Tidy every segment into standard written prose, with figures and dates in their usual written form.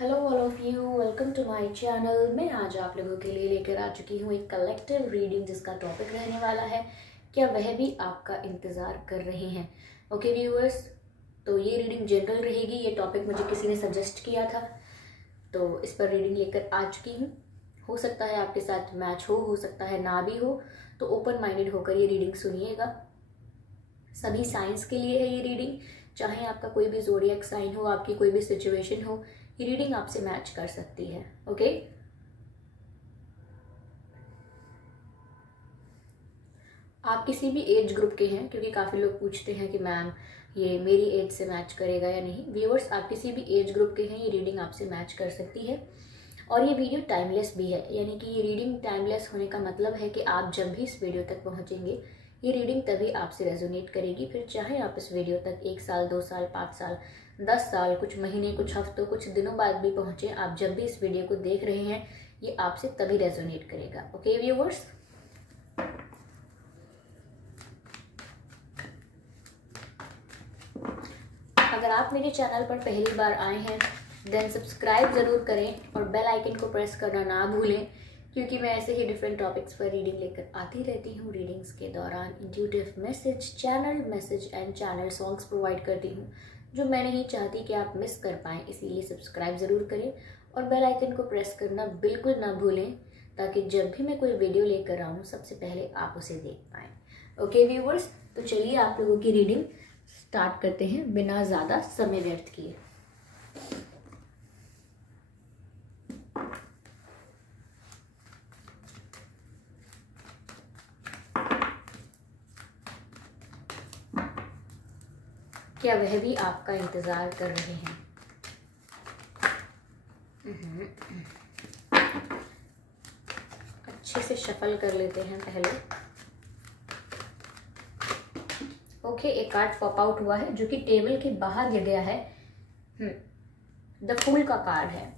Hello all of you, welcome to my channel. मैं आज आप लोगों के लिए लेकर आ चुकी हूँ एक कलेक्टिव रीडिंग जिसका टॉपिक रहने वाला है क्या वह भी आपका इंतज़ार कर रहे हैं। ओके व्यूअर्स, तो ये रीडिंग जनरल रहेगी। ये टॉपिक मुझे किसी ने सजेस्ट किया था तो इस पर रीडिंग लेकर आ चुकी हूँ। हो सकता है आपके साथ मैच हो सकता है ना भी हो, तो ओपन माइंडेड होकर ये रीडिंग सुनिएगा। सभी साइंस के लिए है ये रीडिंग, चाहे आपका कोई भी ज़ोडिएक साइन हो, आपकी कोई भी सिचुएशन हो, ये रीडिंग आपसे मैच कर सकती है। ओके, आप किसी भी एज ग्रुप के हैं, क्योंकि काफ़ी लोग पूछते हैं कि मैम ये मेरी एज से मैच करेगा या नहीं। व्यूअर्स, आप किसी भी एज ग्रुप के हैं, ये रीडिंग आपसे मैच कर सकती है। और ये वीडियो टाइमलेस भी है, यानी कि ये रीडिंग टाइमलेस होने का मतलब है कि आप जब भी इस वीडियो तक पहुंचेंगे ये रीडिंग तभी आपसे रेजोनेट करेगी। फिर चाहे आप इस वीडियो तक 1 साल, 2 साल, 5 साल, 10 साल, कुछ महीने, कुछ हफ्तों, कुछ दिनों बाद भी पहुंचे, आप जब भी इस वीडियो को देख रहे हैं ये आपसे तभी रेजोनेट करेगा। ओके व्यूअर्स, अगर आप मेरे चैनल पर पहली बार आए हैं देन सब्सक्राइब ज़रूर करें और बेल आइकन को प्रेस करना ना भूलें, क्योंकि मैं ऐसे ही डिफरेंट टॉपिक्स पर रीडिंग लेकर आती रहती हूँ। रीडिंग्स के दौरान intuitive message, channel message and channel songs provide करती हूँ जो मैं नहीं चाहती कि आप मिस कर पाएँ। इसीलिए सब्सक्राइब ज़रूर करें और बेल आइकन को प्रेस करना बिल्कुल ना भूलें, ताकि जब भी मैं कोई वीडियो लेकर आऊँ सबसे पहले आप उसे देख पाएँ। ओके व्यूवर्स, तो चलिए आप लोगों की रीडिंग स्टार्ट करते हैं बिना ज़्यादा समय व्यर्थ किए। क्या वह भी आपका इंतज़ार कर रहे हैं? अच्छे से शफल कर लेते हैं पहले। ओके, एक कार्ड पॉप आउट हुआ है जो कि टेबल के बाहर गिर गया है। द फूल का कार्ड है।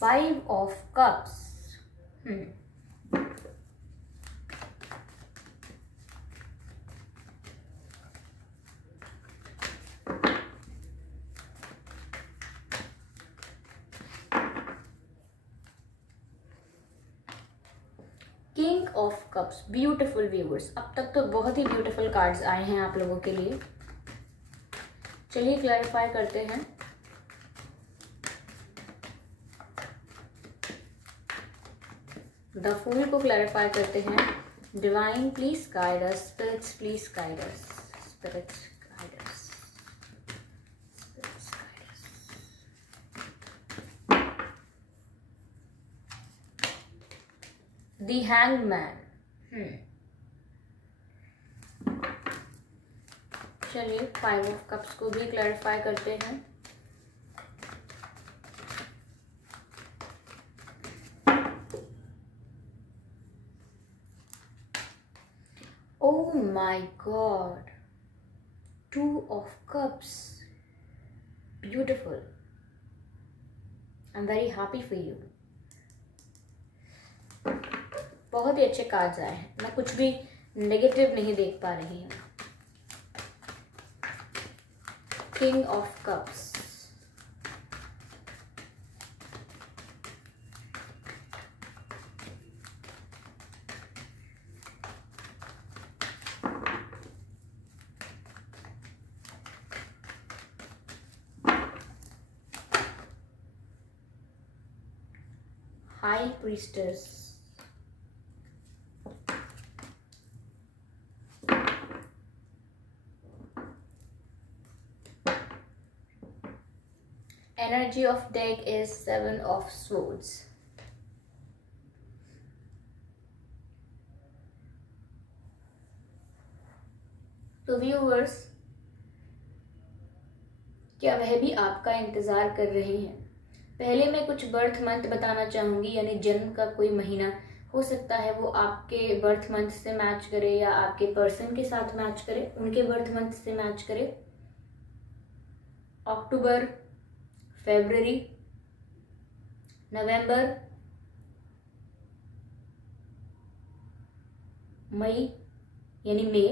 Five of cups. King of cups. Beautiful viewers, अब तक तो बहुत ही ब्यूटीफुल कार्ड्स आए हैं आप लोगों के लिए। चलिए क्लैरिफाई करते हैं। द फूल को क्लैरिफाई करते हैं। Divine please guide us, spirits please guide us, spirits guide us, spirits guide us. The hanged man. चलिए 5 ऑफ कप्स को भी क्लैरिफाई करते हैं। Oh my God, 2 of cups. Beautiful. I'm very happy for you. बहुत ही अच्छे cards आए हैं, मैं कुछ भी नेगेटिव नहीं देख पा रही हूँ। King of cups. High priestess. Energy of deck is 7 of swords. तो व्यूअर्स, क्या वह भी आपका इंतजार कर रहे हैं? पहले मैं कुछ बर्थ मंथ बताना चाहूँगी, यानी जन्म का कोई महीना हो सकता है वो आपके बर्थ मंथ से मैच करे या आपके पर्सन के साथ मैच करे, उनके बर्थ मंथ से मैच करे। अक्टूबर, फरवरी, नवंबर, मई यानी मई,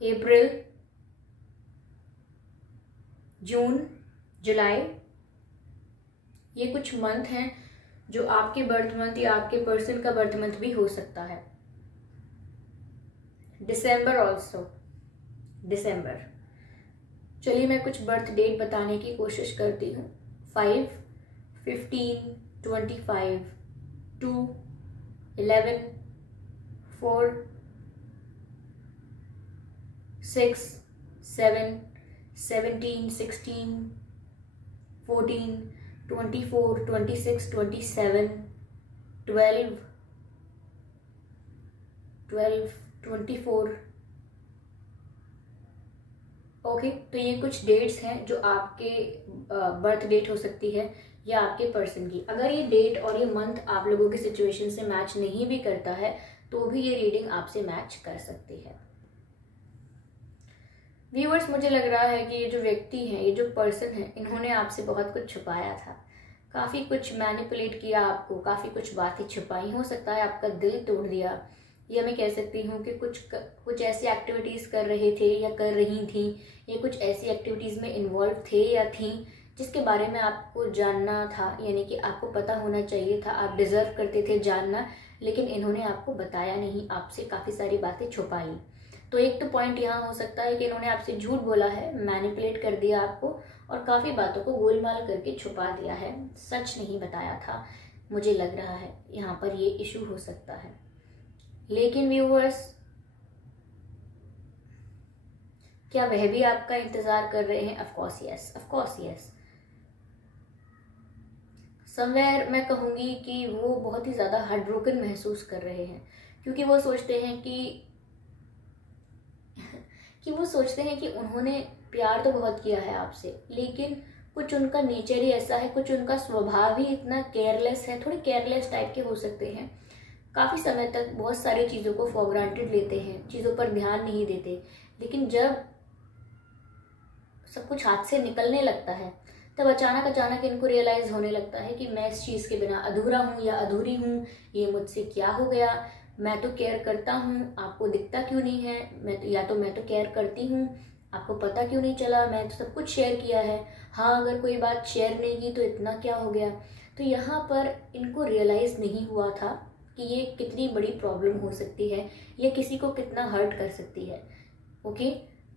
अप्रैल, जून, जुलाई, ये कुछ मंथ हैं जो आपके बर्थ मंथ या आपके पर्सन का बर्थ मंथ भी हो सकता है। दिसंबर ऑल्सो, दिसंबर। चलिए मैं कुछ बर्थ डेट बताने की कोशिश करती हूँ। 5, 15, 25, 2, 11, 4, 6, 7, 17, 16, 14, 24, 26, 27, 12, 24। ओके, तो ये कुछ डेट्स हैं जो आपके बर्थ डेट हो सकती है या आपके पर्सन की। अगर ये डेट और ये मंथ आप लोगों की सिचुएशन से मैच नहीं भी करता है तो भी ये रीडिंग आपसे मैच कर सकती है। व्यूअर्स, मुझे लग रहा है कि ये जो व्यक्ति हैं, ये जो पर्सन है, इन्होंने आपसे बहुत कुछ छुपाया था, काफ़ी कुछ मैनिपुलेट किया आपको, काफ़ी कुछ बातें छुपाई, हो सकता है आपका दिल तोड़ दिया, या मैं कह सकती हूँ कि कुछ ऐसी एक्टिविटीज़ कर रहे थे या कर रही थी, या कुछ ऐसी एक्टिविटीज़ में इन्वॉल्व थे या थी जिसके बारे में आपको जानना था, यानी कि आपको पता होना चाहिए था, आप डिज़र्व करते थे जानना, लेकिन इन्होंने आपको बताया नहीं, आपसे काफ़ी सारी बातें छुपाई। तो एक तो पॉइंट यहाँ हो सकता है कि इन्होंने आपसे झूठ बोला है, मैनिपुलेट कर दिया आपको और काफ़ी बातों को गोलमाल करके छुपा दिया है, सच नहीं बताया था। मुझे लग रहा है यहाँ पर ये इशू हो सकता है। लेकिन व्यूअर्स, क्या वह भी आपका इंतजार कर रहे हैं? Of course yes, of course yes. Somewhere मैं कहूँगी कि वो बहुत ही ज़्यादा हार्ट ब्रोकन महसूस कर रहे हैं, क्योंकि वो सोचते हैं कि उन्होंने प्यार तो बहुत किया है आपसे, लेकिन कुछ उनका नेचर ही ऐसा है, कुछ उनका स्वभाव ही इतना केयरलेस है, थोड़े केयरलेस टाइप के हो सकते हैं। काफ़ी समय तक बहुत सारी चीज़ों को फॉर ग्रांटेड लेते हैं, चीज़ों पर ध्यान नहीं देते, लेकिन जब सब कुछ हाथ से निकलने लगता है तब अचानक इनको रियलाइज़ होने लगता है कि मैं इस चीज़ के बिना अधूरा हूँ या अधूरी हूँ, ये मुझसे क्या हो गया, मैं तो केयर करता हूँ, आपको दिखता क्यों नहीं है, मैं तो केयर करती हूँ, आपको पता क्यों नहीं चला, मैं तो सब कुछ शेयर किया है, हाँ अगर कोई बात शेयर नहीं की तो इतना क्या हो गया। तो यहाँ पर इनको रियलाइज़ नहीं हुआ था कि ये कितनी बड़ी प्रॉब्लम हो सकती है या किसी को कितना हर्ट कर सकती है। ओके,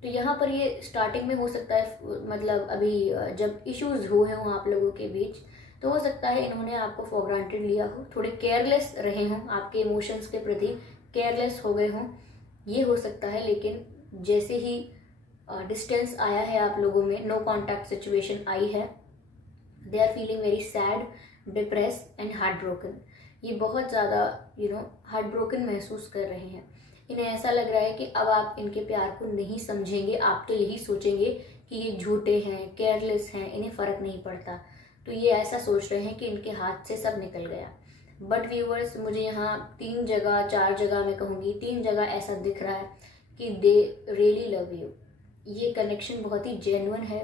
तो यहाँ पर ये स्टार्टिंग में हो सकता है, मतलब अभी जब इश्यूज हुए हों आप लोगों के बीच, तो हो सकता है इन्होंने आपको फॉर ग्रांटेड लिया हो, थोड़े केयरलेस रहे हों, आपके इमोशंस के प्रति केयरलेस हो गए हों, ये हो सकता है। लेकिन जैसे ही डिस्टेंस आया है आप लोगों में, नो कॉन्टैक्ट सिचुएशन आई है, they are feeling very sad, depress and heart broken. ये बहुत ज़्यादा हार्ट ब्रोकन महसूस कर रहे हैं। इन्हें ऐसा लग रहा है कि अब आप इनके प्यार को नहीं समझेंगे, आप तो यही सोचेंगे कि ये झूठे हैं, केयरलेस हैं, इन्हें फ़र्क नहीं पड़ता। तो ये ऐसा सोच रहे हैं कि इनके हाथ से सब निकल गया। बट व्यूअर्स, मुझे यहाँ 3 जगह 4 जगह मैं कहूँगी 3 जगह ऐसा दिख रहा है कि दे रियली लव यू। ये कनेक्शन बहुत ही जेन्युइन है,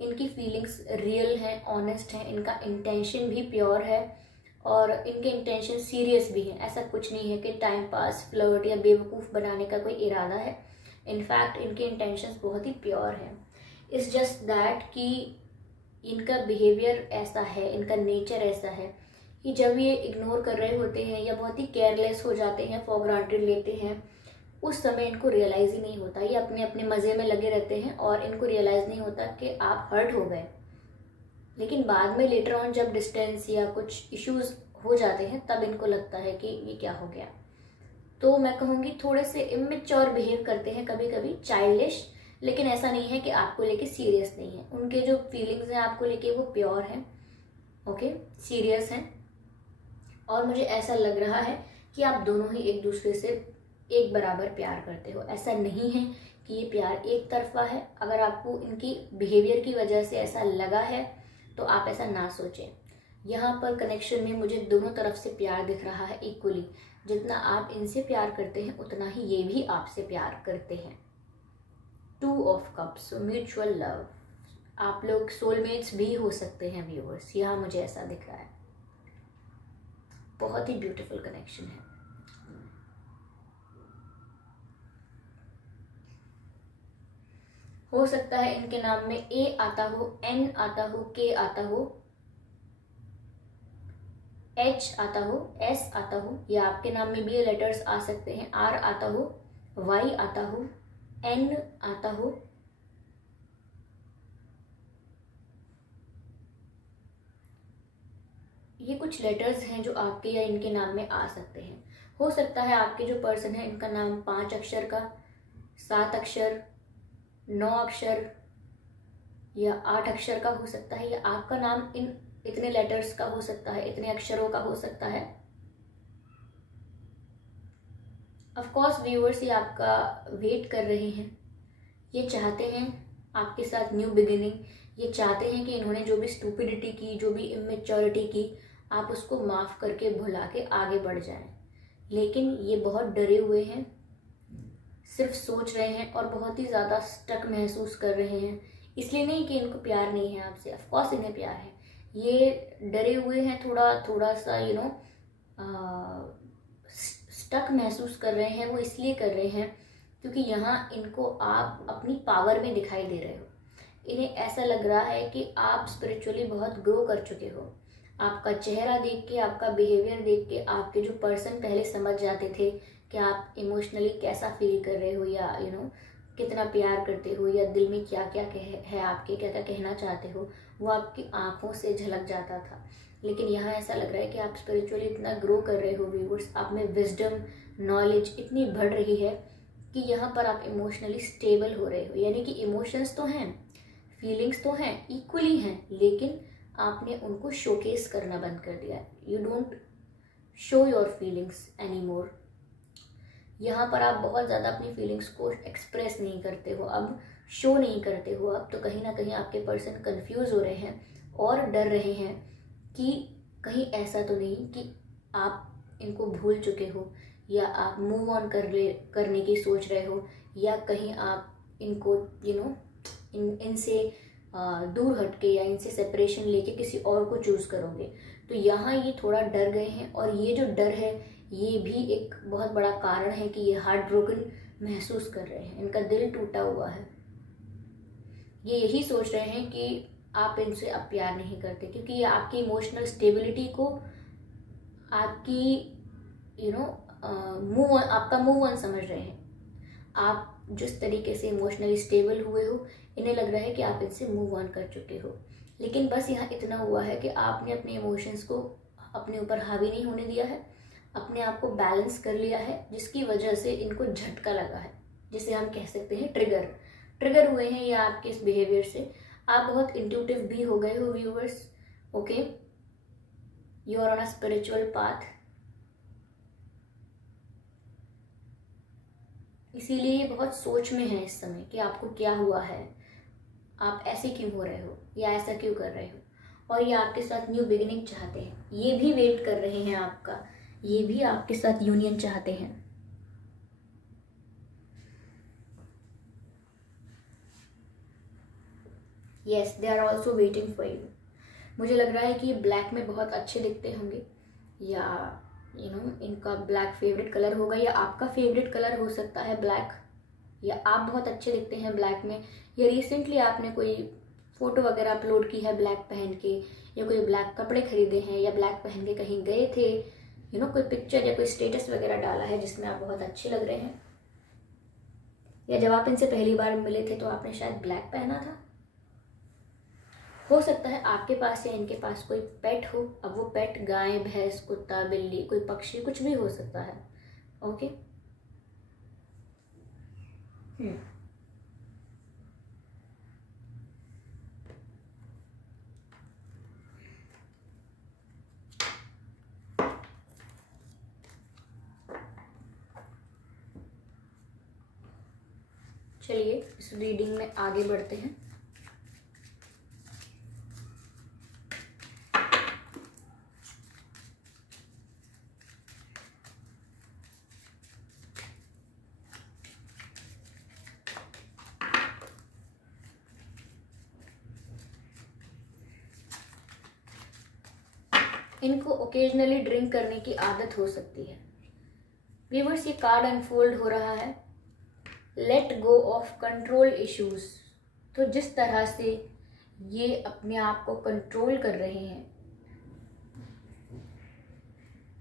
इनकी फीलिंग्स रियल हैं, ऑनेस्ट हैं, इनका इंटेंशन भी प्योर है और इनके इंटेंशन सीरियस भी हैं। ऐसा कुछ नहीं है कि टाइम पास, फ्लर्ट या बेवकूफ़ बनाने का कोई इरादा है। इनफैक्ट इनके इंटेंशंस बहुत ही प्योर हैं। इट्स जस्ट दैट कि इनका बिहेवियर ऐसा है, इनका नेचर ऐसा है कि जब ये इग्नोर कर रहे होते हैं या बहुत ही केयरलेस हो जाते हैं, फॉर ग्रांटेड लेते हैं, उस समय इनको रियलाइज़ ही नहीं होता। ये अपने अपने मज़े में लगे रहते हैं और इनको रियलाइज़ नहीं होता कि आप हर्ट हो गए। लेकिन बाद में लेटर ऑन जब डिस्टेंस या कुछ इश्यूज हो जाते हैं तब इनको लगता है कि ये क्या हो गया। तो मैं कहूँगी थोड़े से इमेच्योर बिहेव करते हैं, कभी कभी चाइल्डिश, लेकिन ऐसा नहीं है कि आपको लेके सीरियस नहीं है। उनके जो फीलिंग्स हैं आपको लेके वो प्योर हैं, ओके, सीरियस हैं। और मुझे ऐसा लग रहा है कि आप दोनों ही एक दूसरे से एक बराबर प्यार करते हो। ऐसा नहीं है कि ये प्यार एक तरफा है। अगर आपको इनकी बिहेवियर की वजह से ऐसा लगा है तो आप ऐसा ना सोचें। यहाँ पर कनेक्शन में मुझे दोनों तरफ से प्यार दिख रहा है इक्वली। जितना आप इनसे प्यार करते हैं उतना ही ये भी आपसे प्यार करते हैं। 2 ऑफ कप्स, म्यूचुअल लव। आप लोग सोलमेट्स भी हो सकते हैं व्यूअर्स, यहाँ मुझे ऐसा दिख रहा है। बहुत ही ब्यूटीफुल कनेक्शन है। हो सकता है इनके नाम में ए आता हो, एन आता हो, के आता हो, एच आता हो, एस आता हो, या आपके नाम में भी ये लेटर्स आ सकते हैं। आर आता हो, वाई आता हो, एन आता हो, ये कुछ लेटर्स हैं जो आपके या इनके नाम में आ सकते हैं। हो सकता है आपके जो पर्सन है इनका नाम 5 अक्षर का, 7 अक्षर, 9 अक्षर या 8 अक्षर का हो सकता है, या आपका नाम इन इतने लेटर्स का हो सकता है, इतने अक्षरों का हो सकता है। ऑफ कोर्स व्यूअर्स, ये आपका वेट कर रहे हैं, ये चाहते हैं आपके साथ न्यू बिगिनिंग। ये चाहते हैं कि इन्होंने जो भी स्टूपिडिटी की, जो भी इमेच्योरिटी की, आप उसको माफ़ करके भुला के आगे बढ़ जाएं। लेकिन ये बहुत डरे हुए हैं, सिर्फ सोच रहे हैं और बहुत ही ज़्यादा स्टक महसूस कर रहे हैं। इसलिए नहीं कि इनको प्यार नहीं है आपसे, ऑफ कोर्स इन्हें प्यार है। ये डरे हुए हैं, थोड़ा सा स्टक महसूस कर रहे हैं। वो इसलिए कर रहे हैं क्योंकि यहाँ इनको आप अपनी पावर में दिखाई दे रहे हो। इन्हें ऐसा लग रहा है कि आप स्पिरिचुअली बहुत ग्रो कर चुके हो। आपका चेहरा देख के, आपका बिहेवियर देख के आपके जो पर्सन पहले समझ जाते थे कि आप इमोशनली कैसा फील कर रहे हो, या कितना प्यार करते हो, या दिल में क्या क्या है आपके, क्या क्या कहना चाहते हो, वो आपकी आंखों से झलक जाता था। लेकिन यहाँ ऐसा लग रहा है कि आप स्पिरिचुअली इतना ग्रो कर रहे हो व्यूअर्स, आप में विजडम, नॉलेज इतनी बढ़ रही है कि यहाँ पर आप इमोशनली स्टेबल हो रहे हो। यानी कि इमोशंस तो हैं, फीलिंग्स तो हैं, इक्वली हैं, लेकिन आपने उनको शोकेस करना बंद कर दिया। You don't show your feelings any more. यहाँ पर आप बहुत ज़्यादा अपनी फीलिंग्स को एक्सप्रेस नहीं करते हो, अब शो नहीं करते हो। अब तो कहीं ना कहीं आपके पर्सन कंफ्यूज हो रहे हैं और डर रहे हैं कि कहीं ऐसा तो नहीं कि आप इनको भूल चुके हो, या आप मूव ऑन करने की सोच रहे हो, या कहीं आप इनको इनसे दूर हटके या इनसे सेपरेशन लेके किसी और को चूज़ करोगे। तो यहाँ ये थोड़ा डर गए हैं, और ये जो डर है ये भी एक बहुत बड़ा कारण है कि ये हार्ट ब्रोकन महसूस कर रहे हैं। इनका दिल टूटा हुआ है। ये यही सोच रहे हैं कि आप इनसे अब प्यार नहीं करते, क्योंकि ये आपकी इमोशनल स्टेबिलिटी को, आपकी आपका मूव ऑन समझ रहे हैं। आप जिस तरीके से इमोशनली स्टेबल हुए हो, इन्हें लग रहा है कि आप इनसे मूव ऑन कर चुके हो। लेकिन बस यहाँ इतना हुआ है कि आपने अपने इमोशंस को अपने ऊपर हावी नहीं होने दिया है, अपने आप को बैलेंस कर लिया है, जिसकी वजह से इनको झटका लगा है, जिसे हम कह सकते हैं ट्रिगर हुए हैं ये आपके इस बिहेवियर से। आप बहुत इंट्यूटिव भी हो गए हो viewers. Okay, you are on a spiritual path. इसीलिए ये बहुत सोच में है इस समय कि आपको क्या हुआ है, आप ऐसे क्यों हो रहे हो, या ऐसा क्यों कर रहे हो। और ये आपके साथ न्यू बिगिनिंग चाहते हैं, ये भी वेट कर रहे हैं आपका, ये भी आपके साथ यूनियन चाहते हैं। Yes, they are also waiting for you. मुझे लग रहा है कि ये ब्लैक में बहुत अच्छे दिखते होंगे, या इनका ब्लैक फेवरेट कलर होगा, या आपका फेवरेट कलर हो सकता है ब्लैक, या आप बहुत अच्छे दिखते हैं ब्लैक में, या रिसेंटली आपने कोई फोटो वगैरह अपलोड की है ब्लैक पहन के, या कोई ब्लैक कपड़े खरीदे हैं, या ब्लैक पहन के कहीं गए थे, कोई पिक्चर या कोई स्टेटस वगैरह डाला है जिसमें आप बहुत अच्छे लग रहे हैं, या जब आप इनसे पहली बार मिले थे तो आपने शायद ब्लैक पहना था। हो सकता है आपके पास या इनके पास कोई पेट हो। अब वो पेट गाय, भैंस, कुत्ता, बिल्ली, कोई पक्षी, कुछ भी हो सकता है। ओके, चलिए इस रीडिंग में आगे बढ़ते हैं। इनको ओकेजनली ड्रिंक करने की आदत हो सकती है। व्यूअर्स, ये कार्ड अनफोल्ड हो रहा है, let go of control issues. तो जिस तरह से ये अपने आप को कंट्रोल कर रहे हैं,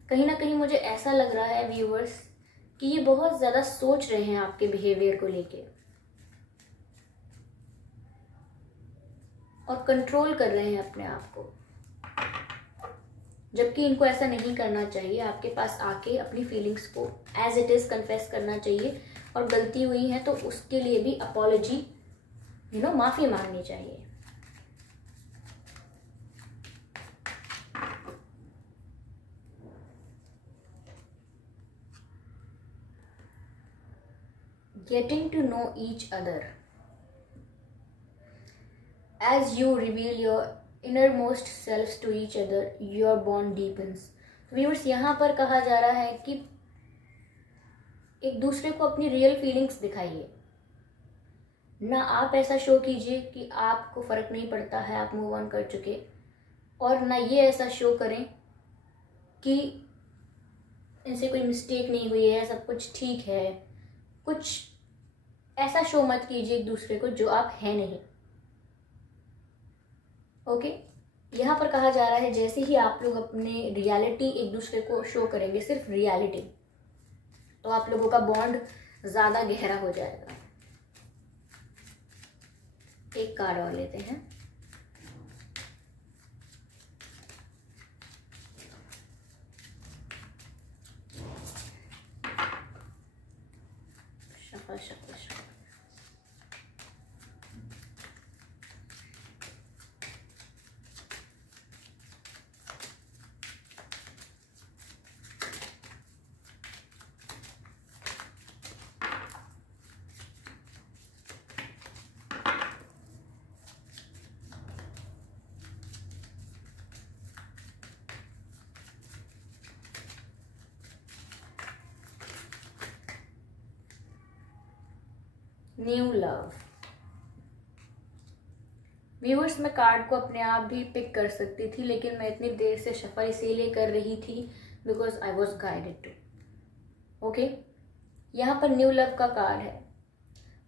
कहीं ना कहीं मुझे ऐसा लग रहा है व्यूअर्स कि ये बहुत ज़्यादा सोच रहे हैं आपके बिहेवियर को लेके और कंट्रोल कर रहे हैं अपने आप को, जबकि इनको ऐसा नहीं करना चाहिए। आपके पास आके अपनी फीलिंग्स को एज इट इज़ कन्फेस करना चाहिए, और गलती हुई है तो उसके लिए भी अपॉलॉजी माफ़ी मांगनी चाहिए। Getting to know each other. As you reveal your innermost selves to each other, your bond deepens. Viewers, यहाँ पर कहा जा रहा है कि एक दूसरे को अपनी रियल फीलिंग्स दिखाइए। ना आप ऐसा शो कीजिए कि आपको फ़र्क नहीं पड़ता है, आप मूव ऑन कर चुके, और ना ये ऐसा शो करें कि इनसे कोई मिस्टेक नहीं हुई है, सब कुछ ठीक है। कुछ ऐसा शो मत कीजिए एक दूसरे को जो आप हैं नहीं। ओके, यहाँ पर कहा जा रहा है जैसे ही आप लोग अपने रियलिटी एक दूसरे को शो करेंगे, सिर्फ रियलिटी, तो आप लोगों का बॉन्ड ज़्यादा गहरा हो जाएगा। एक कार्ड और लेते हैं। Shuffle shuffle shuffle. New love. Viewers, मैं कार्ड को अपने आप भी पिक कर सकती थी, लेकिन मैं इतनी देर से शफल इसीलिए कर रही थी because I was guided to. Okay, यहाँ पर न्यू लव का कार्ड है।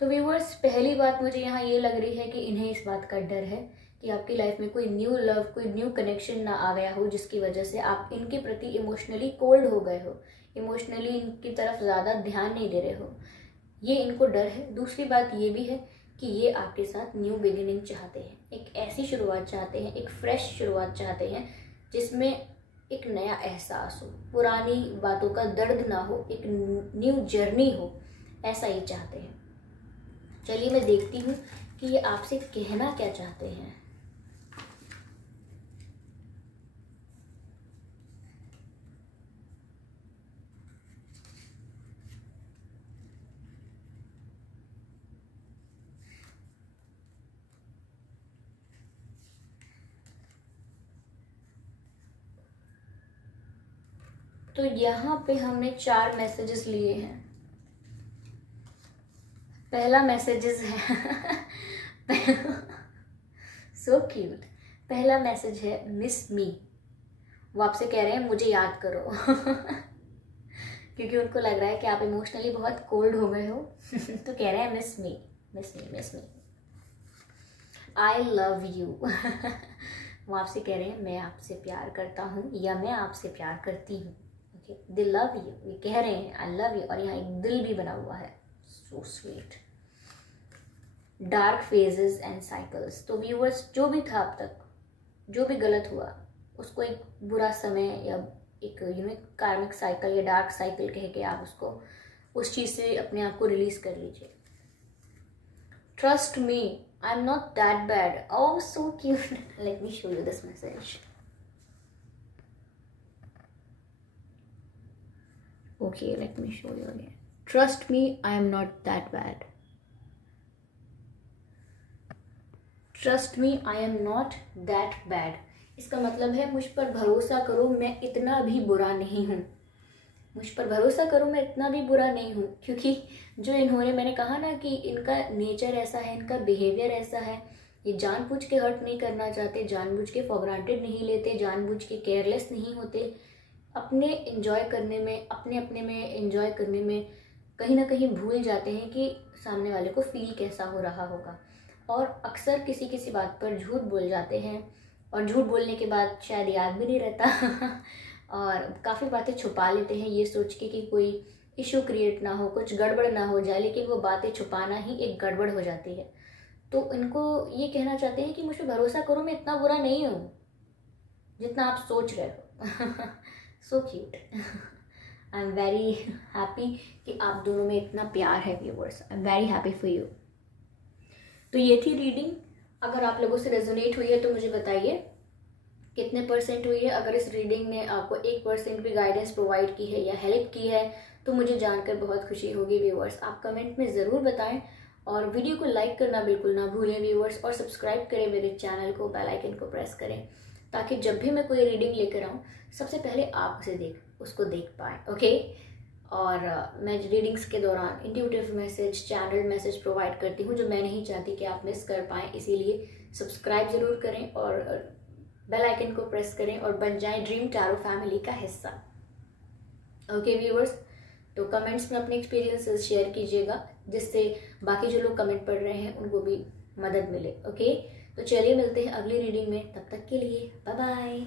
तो व्यूअर्स, पहली बात मुझे यहाँ ये लग रही है कि इन्हें इस बात का डर है कि आपकी लाइफ में कोई न्यू लव, कोई न्यू कनेक्शन ना आ गया हो, जिसकी वजह से आप इनके प्रति इमोशनली कोल्ड हो गए हो, इमोशनली इनकी तरफ ज़्यादा ध्यान नहीं दे रहे हो। ये इनको डर है। दूसरी बात ये भी है कि ये आपके साथ न्यू बिगिनिंग चाहते हैं, एक ऐसी शुरुआत चाहते हैं, एक फ्रेश शुरुआत चाहते हैं जिसमें एक नया एहसास हो, पुरानी बातों का दर्द ना हो, एक न्यू जर्नी हो, ऐसा ही चाहते हैं। चलिए मैं देखती हूँ कि ये आपसे कहना क्या चाहते हैं। तो यहाँ पे हमने 4 मैसेजेस लिए हैं। पहला मैसेजेस है सो क्यूट। पहला मैसेज है मिस मी। वो आपसे कह रहे हैं मुझे याद करो क्योंकि उनको लग रहा है कि आप इमोशनली बहुत कोल्ड हो गए हो तो कह रहे हैं miss me, miss me, miss me, I love you वो आपसे कह रहे हैं मैं आपसे प्यार करता हूँ या मैं आपसे प्यार करती हूँ। दे लव यू, ये कह रहे हैं आई लव यू, और यहाँ एक दिल भी बना हुआ है। So sweet. Dark phases and cycles. तो व्यूअर्स, जो भी था अब तक, जो भी गलत हुआ, उसको एक बुरा समय या एक कार्मिक साइकिल या डार्क साइकिल कह के आप उसको, उस चीज़ से अपने आप को रिलीज कर लीजिए। Trust me, I am not that bad. Oh so cute. Let me show you this message. Okay, let me show you again. Trust me, I am not that bad. Trust me, I am not that bad. इसका मतलब है मुझ पर भरोसा करो, मैं इतना भी बुरा नहीं हूँ। मुझ पर भरोसा करो, मैं इतना भी बुरा नहीं हूँ। क्योंकि जो इन्होंने, मैंने कहा ना कि इनका नेचर ऐसा है, इनका बिहेवियर ऐसा है, ये जानबूझ के हर्ट नहीं करना चाहते, जानबूझ के फॉर ग्रांटेड नहीं लेते, जानबूझ के केयरलेस नहीं होते। अपने एंजॉय करने में, अपने अपने में एंजॉय करने में कहीं ना कहीं भूल जाते हैं कि सामने वाले को फील कैसा हो रहा होगा। और अक्सर किसी किसी बात पर झूठ बोल जाते हैं, और झूठ बोलने के बाद शायद याद भी नहीं रहता और काफ़ी बातें छुपा लेते हैं ये सोच के कि कोई इशू क्रिएट ना हो, कुछ गड़बड़ ना हो जाए, लेकिन वो बातें छुपाना ही एक गड़बड़ हो जाती है। तो इनको ये कहना चाहते हैं कि मुझ पर भरोसा करो, मैं इतना बुरा नहीं हूँ जितना आप सोच रहे हो। So cute. I am very happy कि आप दोनों में इतना प्यार है viewers. I am very happy for you. तो ये थी रीडिंग। अगर आप लोगों से रेजोनेट हुई है तो मुझे बताइए कितने % हुई है। अगर इस रीडिंग ने आपको 1% भी गाइडेंस प्रोवाइड की है या हेल्प की है तो मुझे जानकर बहुत खुशी होगी व्यूअर्स। आप कमेंट में ज़रूर बताएं और वीडियो को लाइक करना बिल्कुल ना भूलें व्यूअर्स, और सब्सक्राइब करें मेरे चैनल को, बेल आइकन को प्रेस करें ताकि जब भी मैं कोई रीडिंग लेकर आऊँ सबसे पहले आप उसको देख पाएँ। ओके। और मैं रीडिंग्स के दौरान intuitive message, channel message provide करती हूँ जो मैं नहीं चाहती कि आप मिस कर पाएँ, इसीलिए सब्सक्राइब ज़रूर करें और बेल आइकन को प्रेस करें और बन जाएं ड्रीम टैरो फैमिली का हिस्सा। ओके व्यूअर्स, तो कमेंट्स में अपने एक्सपीरियंसेस शेयर कीजिएगा जिससे बाकी जो लोग कमेंट पढ़ रहे हैं उनको भी मदद मिले। ओके, तो चलिए मिलते हैं अगली रीडिंग में, तब तक के लिए बाय बाय।